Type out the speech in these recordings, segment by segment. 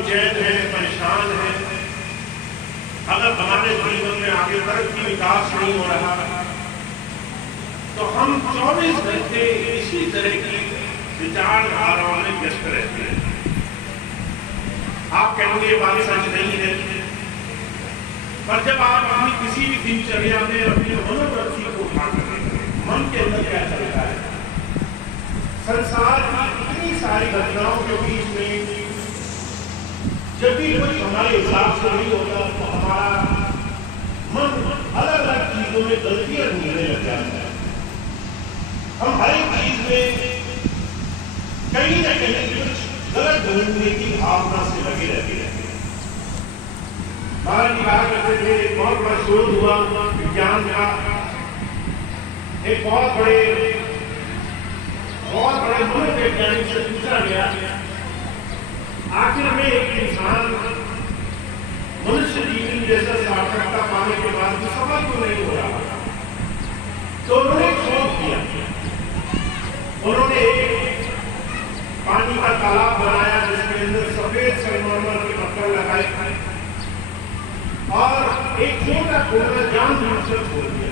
बेचैन है, परेशान है, अगर हमारे जीवन में आगे तरक्की विकास नहीं हो रहा, तो हम 24 घंटे इसी तरह की विचारधाराओं में व्यस्त रहते हैं। आप कहेंगे ये बात सच नहीं है, पर जब आप अपनी किसी भी दिनचर्या में अपनी मनोवृत्ति को उठा कर मन के अंदर क्या चलता है, संसार की इतनी सारी घटनाओं के बीच में जब भी कुछ हमारे हिसाब से नहीं होता तो हमारा मन अलग अलग चीजों में गलतियां ढूंढने लग जाता है। हम हर एक चीज में कहीं ना कहीं कुछ गलत ढूंढने की भावना से लगे रहते हैं। महाराज जी कहा करते थे, एक बहुत बड़ा शोध हुआ विज्ञान का, एक बहुत बड़े मनोवैज्ञानिक से पूछा गया, आखिर में एक इंसान मनुष्य जीवन जैसा सार्थकता पाने के बाद भी सफल क्यों नहीं हो रहा? तो उन्होंने एक शोध किया। उन्होंने एक पानी का तालाब बनाया जिसके अंदर सफेद संगमरमर के पत्थर लगाए और एक छोटा कोना जानबूझ कर छोड़ दिया।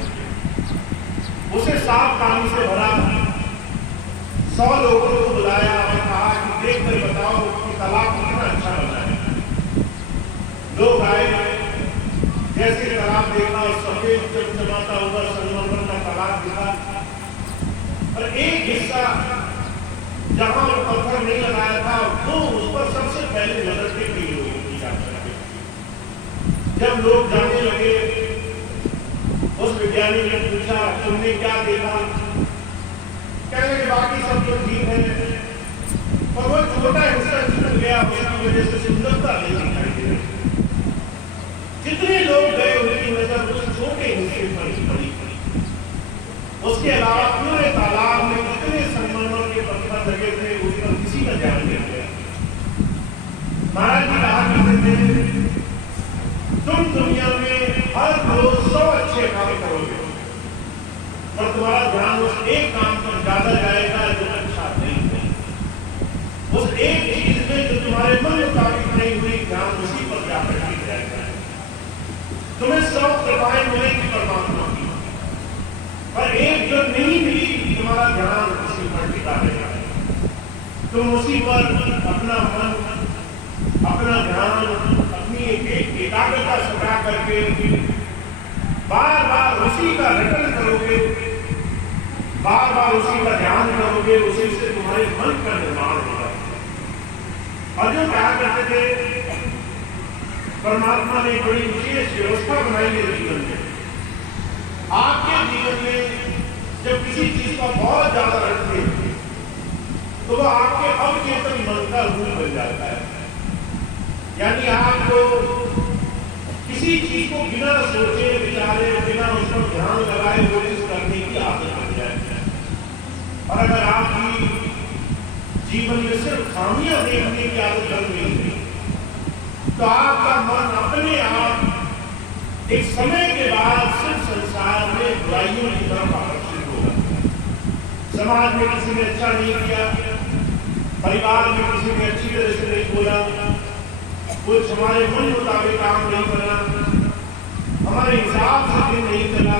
उसे साफ पानी से भरा, 100 लोगों को बुलाया और कहा कि देख कर बताओ कि तालाब कितना अच्छा बना है। लोग आए, जैसे तालाब देखा और सफेद चमचमाता हुआ संगमरमर का तालाब दिखा, और एक हिस्सा जहां पत्थर नहीं लगाया था वो उस पर सबसे पहले नजर से गई हुई। जब लोग जाने लगे, उस विज्ञानी ने पूछा तुमने क्या देखा? कहने के बाकी सब तो ठीक है, पर वो छोटा हिस्सा छूट गया, उसकी वजह से सुंदरता नहीं दिखाई दे रही। जितने लोग गए उनकी नजर उस छोटे हिस्से पर ही पड़ी। उसके अलावा पूरे तालाब में कितने संगमरमर के पत्थर लगे थे उस पर किसी का ध्यान नहीं गया। महाराज जी कहा करते थे, तुम दुनिया में हर रोज 100 अच्छे काम करोगे, पर तुम्हारा ध्यान उस एक काम पर ज्यादा जाएगा जो अच्छा नहीं है। उस एक चीज में जो तुम्हारे मन मुताबिक नहीं हुई, ध्यान उसी पर जाकर टिक जाएगा। तुम्हें 100 कृपाएं मिलेंगी परमात्मा की, पर एक जो नहीं मिली, तुम्हारा ध्यान उसी पर टिका रहेगा। तुम उसी पर अपना मन, अपना ध्यान, अपनी एक एकाग्रता सटा करके बार बार उसी का रटन करोगे, बार बार उसी का ध्यान करोगे, उसी से तुम्हारे मन का निर्माण होगा। और जो कहा करते थे, परमात्मा ने बड़ी विशेष व्यवस्था बनाई है जीवन में। आपके जीवन में जब किसी चीज का बहुत ज्यादा रटते हैं तो वह आपके अवचेतन मन का रूप बन जाता है। यानी आपको किसी चीज को बिना सोचे विचारे, बिना उस पर ध्यान लगाए वो चीज करने की आदत बन जाए। और अगर आपकी जीवन में सिर्फ खामियां देखने की आदत बन गई है तो आपका मन अपने आप एक समय के बाद सिर्फ संसार में बुराइयों की तरफ आकर्षित होगा। समाज में किसी ने अच्छा नहीं किया, परिवार में किसी ने अच्छी तरह से नहीं बोला, कुछ हमारे मन मुताबिक काम नहीं बना, हमारे हिसाब से दिन नहीं चला,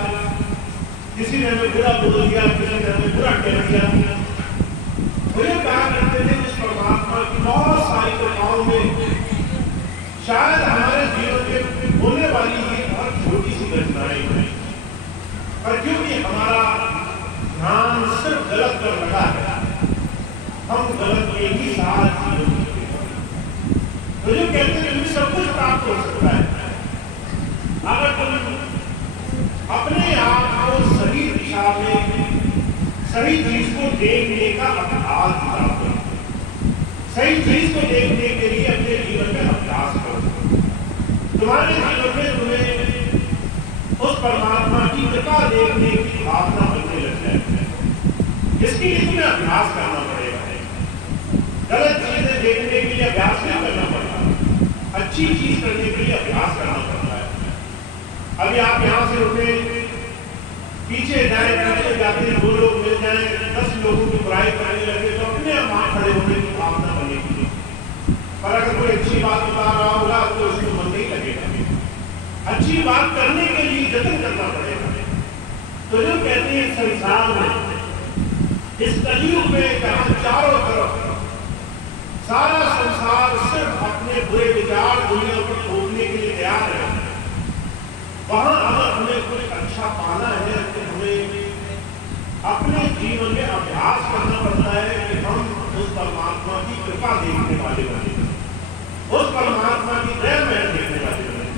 किसी ने हमें बुरा बोल दिया, किसी ने हमें बुरा कह दिया। मुझे कहा करते थे इस परमात्मा की बहुत सारी कृपाओं में शायद हमारे जीवन में होने वाली ये बहुत छोटी सी घटनाएं हैं, पर क्योंकि हमारा ध्यान सिर्फ गलत पर लगा है, हम गलत के ही साथ जीवन जीते हैं। तो जो कहते हैं कि सब कुछ प्राप्त हो सकता है अगर तुम अपने आप को सही दिशा में सही चीज को देखने का अभ्यास करो। सही चीज को देखने के लिए अपने जीवन में अभ्यास करो। तुम्हारे जीवन में तुम्हें उस परमात्मा की कृपा देखने की भावना बनने लग जाए, जिसके लिए तुम्हें अभ्यास करना पड़ेगा। गलत चीजें देखने के लिए अभ्यास नहीं करना पड़ता, अच्छी चीज करने के लिए अभ्यास करना पड़ता है। अभी आप यहां से उठे, पीछे जाए, पीछे जाते 2 लोग मिल जाए, 10 लोगों की बुराई करने लगे तो अपने आप खड़े होने की भावना बनेगी। पर अगर कोई अच्छी बात अच्छी बात करने के लिए जतन करना पड़ेगा। तो जो कहते हैं संसार में, इस कलयुग में जहां चारों तरफ सारा संसार सिर्फ अपने बुरे विचार दुनिया पर थोपने के लिए तैयार है, वहां अगर हमें कुछ अच्छा पाना है तो हमें अपने जीवन में अभ्यास करना पड़ता है कि हम उस परमात्मा की कृपा देखने वाले बने, उस परमात्मा की दया में देखने वाले बने।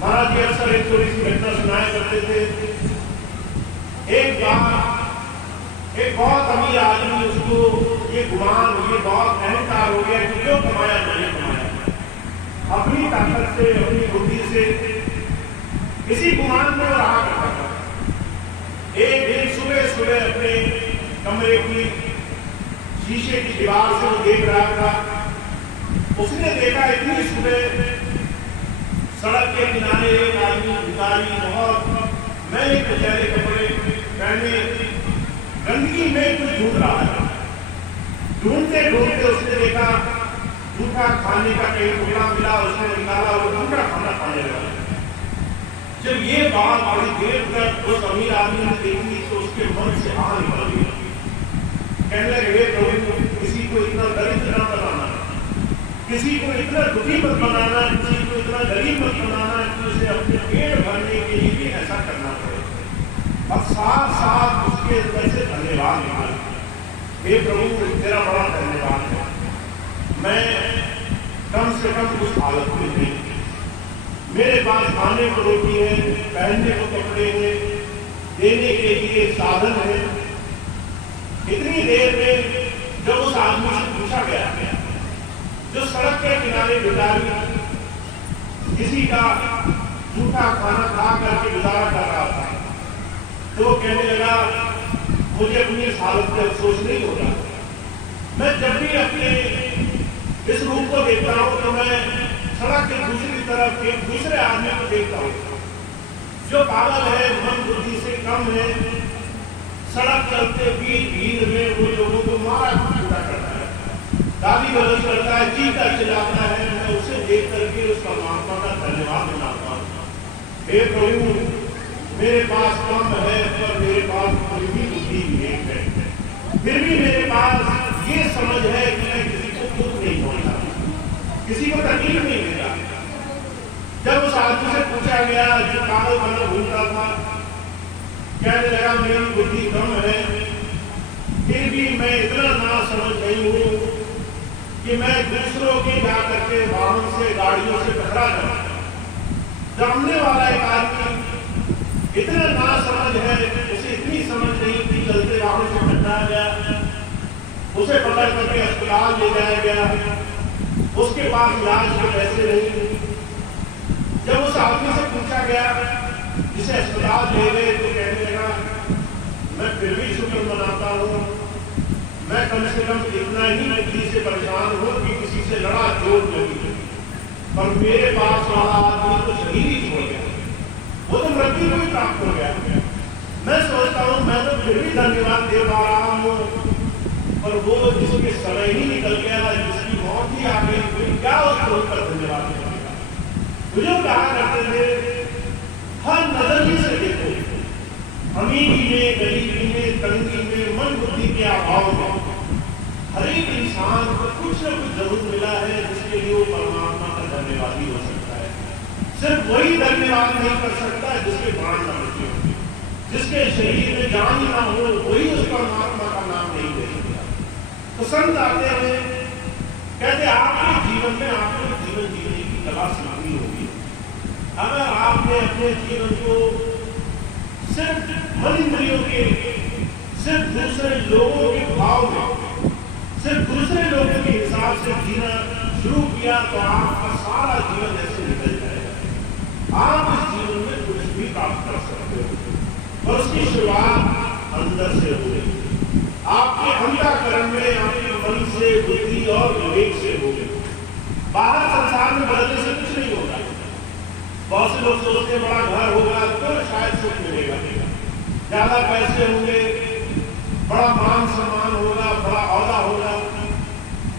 महाराज जी अक्सर एक थोड़ी सी घटना सुनाया करते थे। एक बार एक बहुत अमीर आदमी, उसको ये गुमान, ये बहुत अहंकार हो गया कि क्यों कमाया मैंने कमाया, अपनी ताकत से अपनी बुद्धि से किसी गुमान में वो रहा करता था। एक दिन सुबह सुबह अपने कमरे की शीशे की दीवार से वो देख रहा था। उसने देखा इतनी सुबह सड़क के किनारे एक आदमी भिखारी, बहुत मैले कुचैले कपड़े पहने, गंदगी में कुछ ढूंढ रहा है। ढूंढते ढूंढते उसने देखा झूठा खाने का कहीं टुकड़ा मिला, उसने निकाला, वो झूठा खाना खाने लगा। जब ये बात बड़ी देर तक उस अमीर आदमी ने देखी तो उसके मन से आह निकल गई। कहने लगे, हे प्रभु, किसी को इतना दरिद्र न बनाना, किसी को इतना दुखी मत बनाना, किसी को इतना गरीब मत बनाना कि उसे अपने पेट भरने के लिए भी ऐसा करना पड़े। और साथ साथ उसके अंदर से धन्यवाद निकाल, हे प्रभु तेरा बड़ा धन्यवाद है, मैं कम से कम उस हालत में नहीं, मेरे पास खाने को रोटी है, पहनने को कपड़े हैं, देने के लिए साधन है। इतनी देर में जब उस आदमी से पूछा गया, जो सड़क के किनारे भिखारी किसी का झूठा खाना खा करके गुजारा कर रहा था, तो वो कहने लगा, मुझे अपनी इस हालत में अफसोस नहीं हो रहा। मैं जब भी अपने इस रूप को देखता हूं तो मैं सड़क के दूसरी तरफ एक दूसरे आदमी को देखता हूं जो पागल है, मन बुद्धि से कम है, सड़क चलते भीड़ में वो लोगों को मारा कूटा करता है, गाली गलौज करता है, चीखता चिल्लाता है। मैं उसे देख करके उस परमात्मा का धन्यवाद मनाता हूँ। हे प्रभु, मेरे पास कम है पर मेरे पास कोई भी बुद्धि नहीं है, फिर भी मेरे पास ये समझ है कि मैं किसी को दुख नहीं पहुंचाता, किसी को तकलीफ नहीं देता। जब उस आदमी से पूछा गया जो पागल बना घूमता था, कहने लगा, मेरी बुद्धि कम है, फिर भी मैं इतना ना समझ नहीं हूं कि मैं दूसरों के जा करके वाहन से, गाड़ियों से टकरा जाऊं। सामने वाला एक आदमी इतना ना समझ है, उसे इतनी समझ नहीं कि चलते वाहन से टकरा गया, उसे पकड़ करके अस्पताल ले जाया गया, उसके पास इलाज के पैसे नहीं। जब उस आदमी से पूछा गया, जिसे अस्पताल ले गए, तो कहने लगा, मैं फिर भी शुक्र मनाता हूँ, मैं कम से कम इतना ही बुद्धि से परेशान हूँ कि किसी से लड़ा, चोट लगी, पर मेरे पास वाला आदमी तो शरीर ही छोड़ गया, वो तो मृत्यु को भी प्राप्त हो गया। मैं सोचता हूँ मैं तो फिर भी धन्यवाद दे पा रहा हूँ, पर वो जिसके समय ही निकल गया, जिसकी मौत ही आ गई, फिर क्या उसको पर धन्यवाद देगा। मुझे कहा करते थे, हर नजरिए से देखो, अमीरी में, गरीबी में, तंगी में, मन बुद्धि के अभाव में हर एक इंसान को कुछ न कुछ जरूर मिला है जिसके लिए वो परमात्मा का धन्यवादी हो सकता है। सिर्फ वही धन्यवाद नहीं कर सकता जिसके प्राण न बचे हो, जिसके शरीर में जान ही ना हो, वही उस परमात्मा का नाम नहीं ले सकता। तो संत आते हैं, कहते आपके जीवन में आपको जीवन जीने की कला सीखनी होगी। अगर आपने अपने जीवन को सिर्फ मन इंद्रियों के, सिर्फ दूसरे लोगों के भाव में, सिर्फ दूसरे लोगों के हिसाब से जीना शुरू किया तो आपका सारा जीवन ऐसे निकल जाएगा। आप इस जीवन में कुछ भी प्राप्त कर सकते हो, और उसकी शुरुआत अंदर से होगी। आपके अंतःकरण में, आपके मन से, बुद्धि और विवेक से होगी। बाहर संसार में बदलने से कुछ नहीं होगा। बहुत से लोग सोचते हैं बड़ा घर होगा तो शायद सुख मिलेगा, ज्यादा पैसे होंगे, बड़ा मान सम्मान होगा, बड़ा औहदा होगा।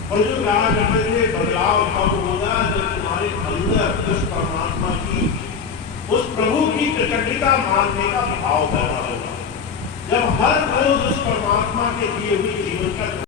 और जो कहा करते थे बदलाव कब होगा, जब तुम्हारे अंदर उस परमात्मा की उस प्रभु की कृतज्ञता मानने का भाव पैदा होगा। जब हर रोज उस परमात्मा के दिए हुए जीवन का